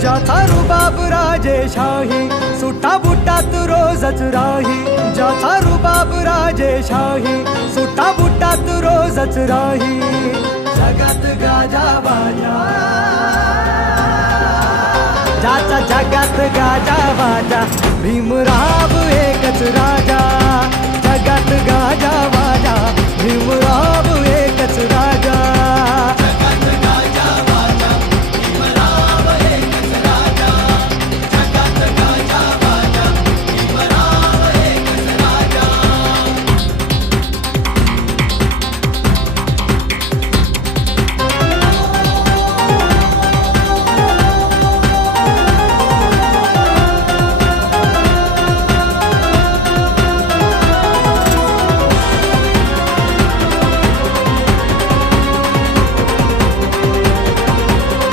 ज्याचा रुबाब राजेशाही, सुटा बुटात रोजच राही. ज्याचा रुबाब राजेशाही, सुटा बुटात रोजच राही. जगात गाजा बाजा, ज्याचा जगात गाजा बाजा, भीमराव एकच राजा.